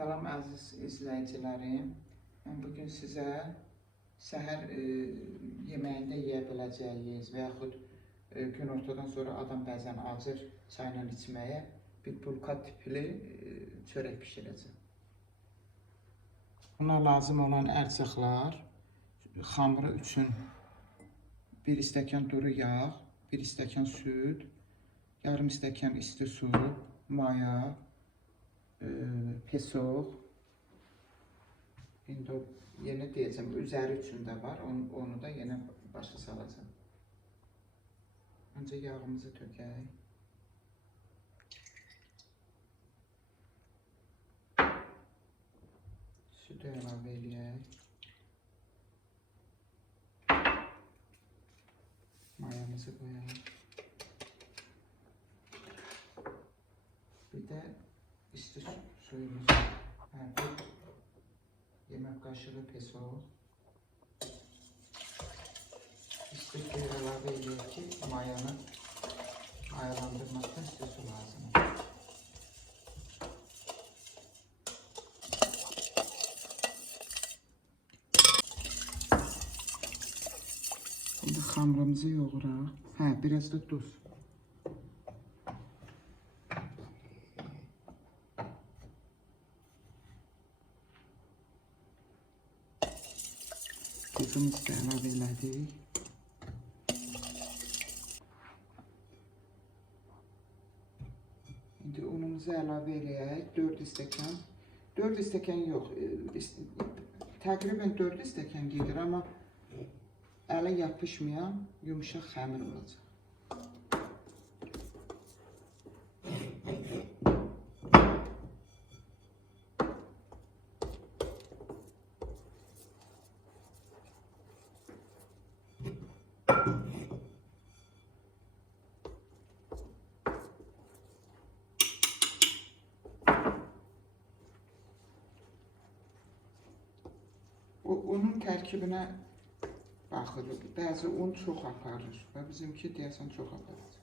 Salam əziz izləyicilərim. Mən bugün sizə səhər yeməyində yeyə biləcəyiniz və yaxud günortadan sonra adam bəzən acır çayla içməyə bir bulka tipli çörək bişirəcəm. Buna lazım olan ərçəxlər, xamırı üçün 1 stəkan duru yağ, 1 stəkan süd, yarım stəkan isti su, maya, pesoq. İndi yenə deyəcəm, üzəri üçün də var, onu da yenə başa salacağım. Öncə yağımızı tökək. Südü əlavə eləyək. Mayamızı qoyaq. Bir də isti suyumuz, bir yemək qaşığı pesoq. İsti suyu əlavə eləyək ki, mayanı mayalandırmaqdan isti su lazımdır. Şimdi xamırımızı yoğuraq. Biraz da duz. Tuzumuzu da əlavə elədik. İndi unumuzu əlavə eləyək. 4 stəkan. 4 stəkan yox. Təqribən 4 stəkan gedir, amma ələ yapışmayan yumuşaq xəmir olacaq. Unun tərkibinə baxırıq. Bəzi un çox aparır və bizimki deyəsən çox aparır.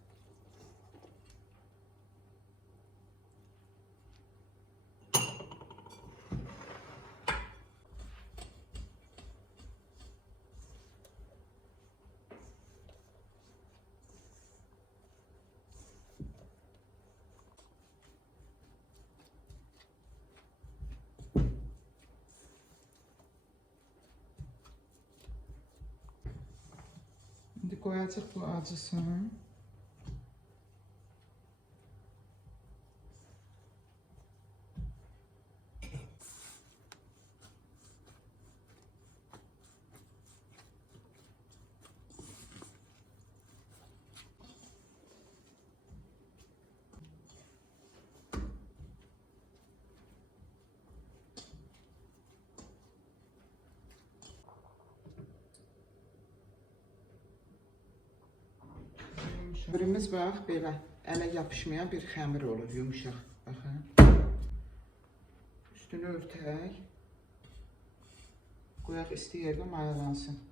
İndi qoyacaq bu acısını. Xəmirimiz bax, belə ələ yapışmayan bir xəmir olur, yumuşaq. Baxın. Üstünü örtək. Qoyaq isti yerdə mayalansın.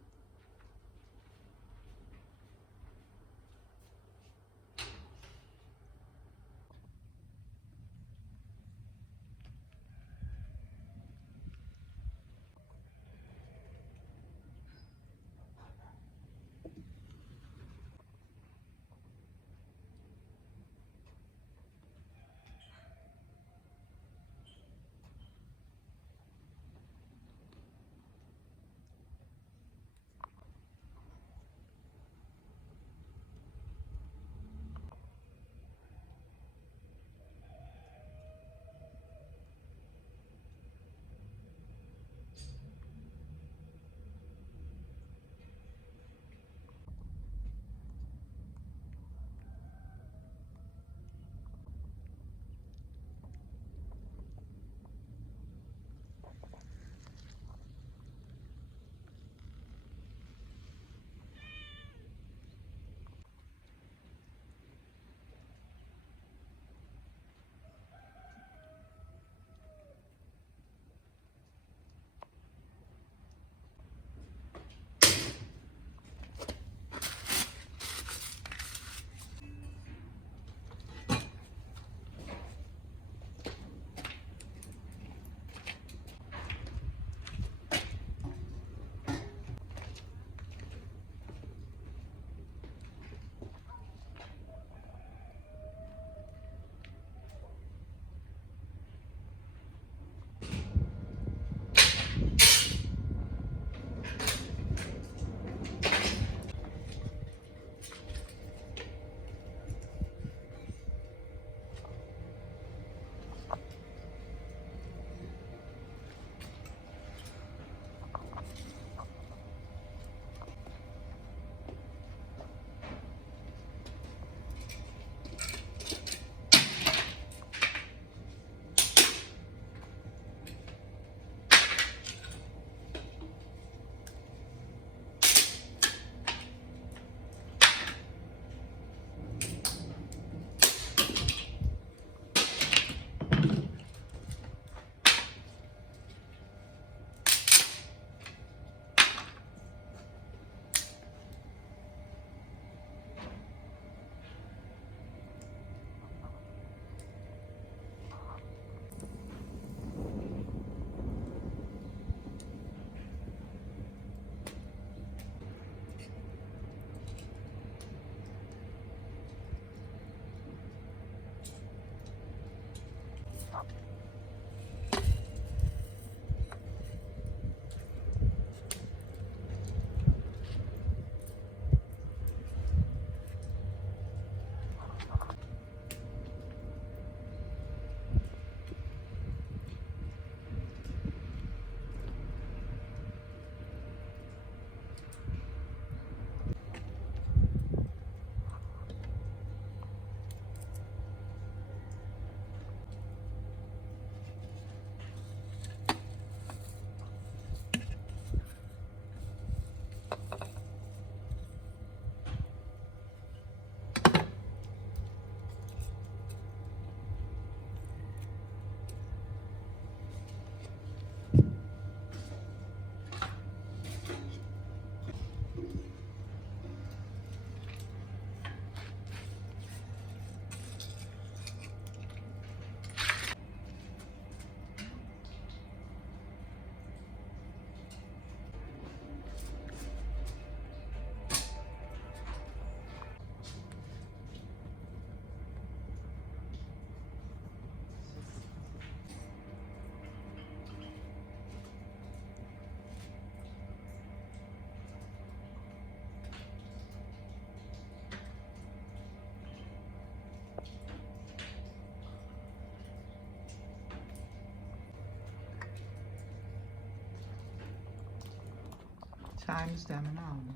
Çayımız dəmini aldı.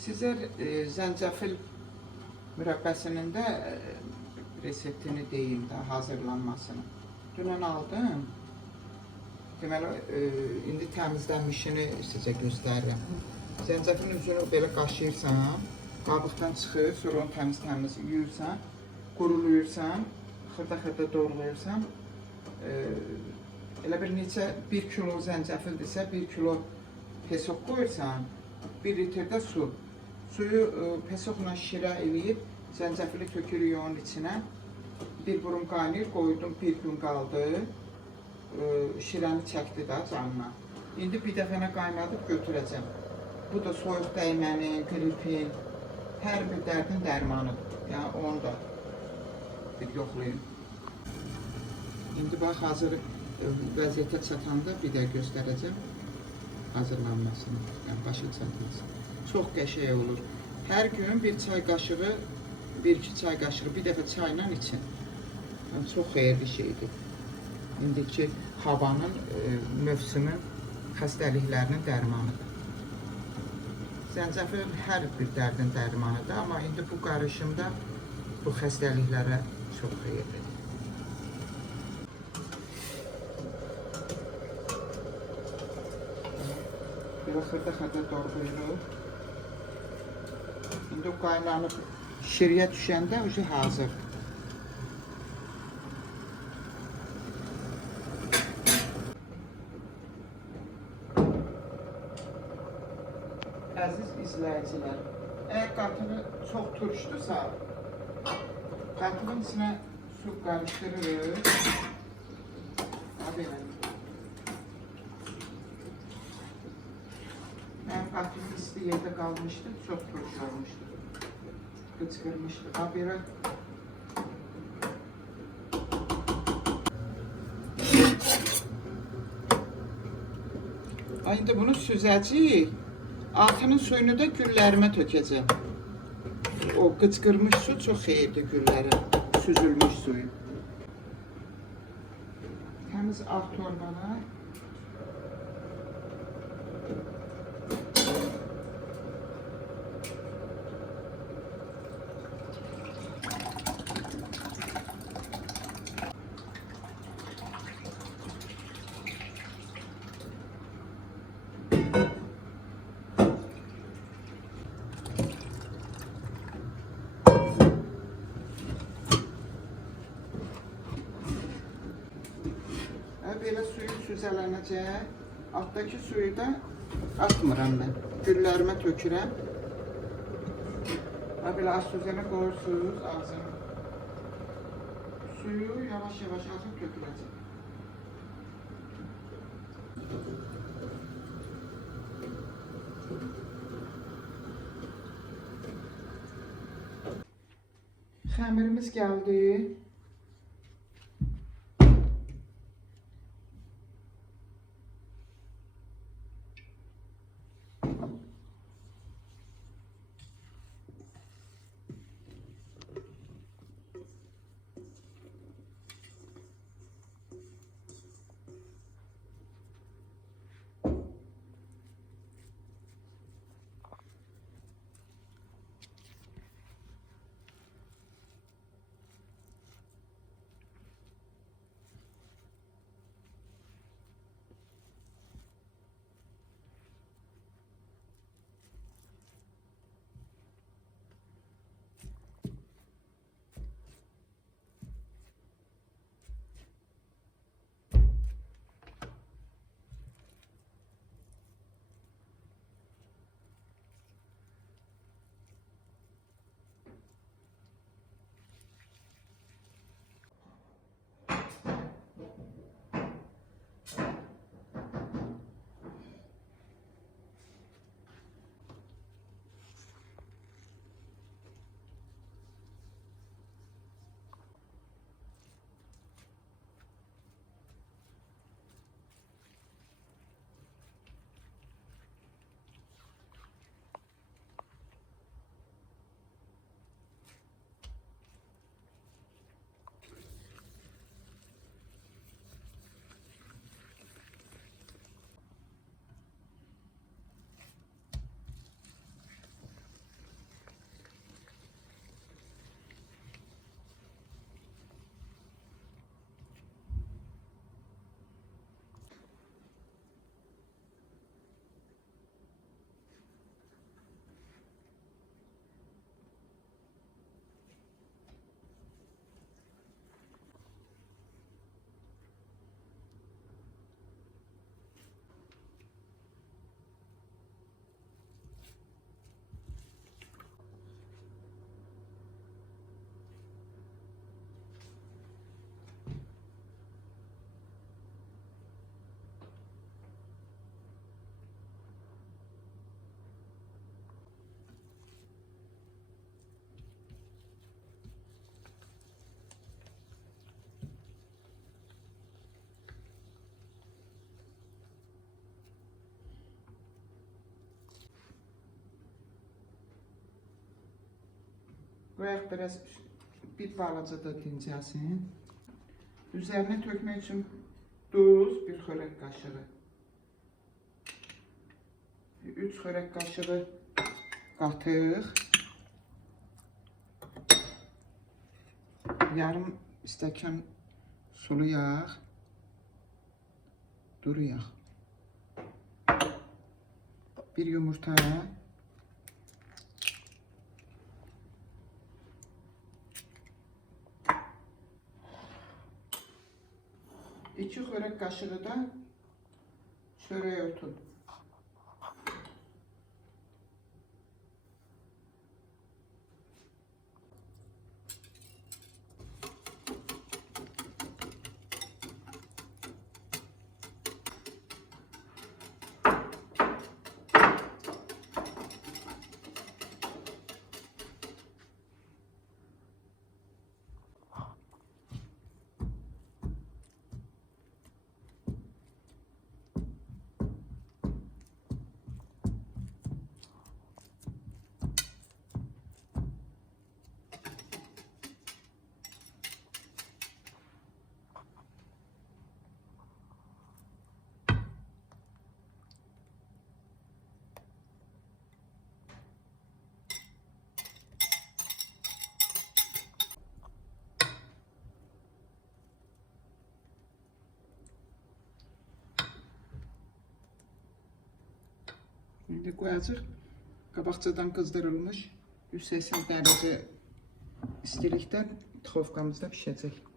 Sizə zəncəfil mürəbbəsinin də reseptini deyim də, hazırlanmasını. Dünən aldım. Deməli, indi təmizlənmişini sizə göstərirəm. Zəncəfilin üzünü belə qaşıyırsan, qabıqdan çıxır, sonra onu təmiz-təmiz yuyursan, quruluyursan, xırda-xırda doğrayırsan. Elə bir neçə 1 kilo zəncəfildirsə, 1 kilo pesok qoyursan, 1 litrdə su. Suyu pesokla şirə eləyib, zəncəfili tökürük onun içinə. Bir burum qaynayır, qoydum, bir gün qaldı. Şirəni çəkdi də canına. İndi bir dəfənə qaynadıb götürəcəm. Bu da soyuq dəymənin, qripin, hər bir dərdin dərmanıdır. Yəni onu da bir yoxlayın. İndi bax, hazır vəziyyətə çatanda bir də göstərəcəm hazırlanmasını, yəni başa çatmasını. Çox qəşəng olur. Hər gün bir çay qaşığı, 1-2 çay qaşığı bir dəfə çayla için. Yəni, çox xeyirli şeydir. İndiki havanın, mövsümün xəstəliklərinin dərmanıdır. Zəncəfil hər bir dərdin dərmanıdır, amma indi bu qarışımda bu xəstəliklərə çox xeyirlidir. Biraz xırda-xırda doğrayırıq. İndi o qaynanıb şiriyə düşəndə ucu hazır. Əziz izləyicilər, əgər qatını çox turşdursa, qatının içinə su qarışdırırıq. Mənim qatım isti yerdə qalmışdı, çox turş olmuşdu. Qıçqırmışdı. Belə İndi bunu süzəcəyik. Altının suyunu da güllərimə tökəcəm. O qıçqırmış su çox xeyirdir güllərin, süzülmüş suyu. Təmiz ağ torbalar. Belə suyu süzələnəcək. Altdakı suyu da atmıram mən. Güllərimə tökürəm. Belə az süzənə qoyursunuz ağzını. Suyu yavaş-yavaş azıb töküləcək. Xəmirimiz gəldi. Qoyaq biraz bir balaca da dincəlsin. Üzərinə tökmək üçün duz, bir xörək qaşığı. 3 xörək qaşığı qatıq. Yarım stəkan sulu yağ. Duru yağ. Bir yumurta. 2 xörək qaşığı da çörək otu. İndi qoyacaq qabaqcadan qızdırılmış 180 dərəcə istilikdə duxovkamızda pişəcək.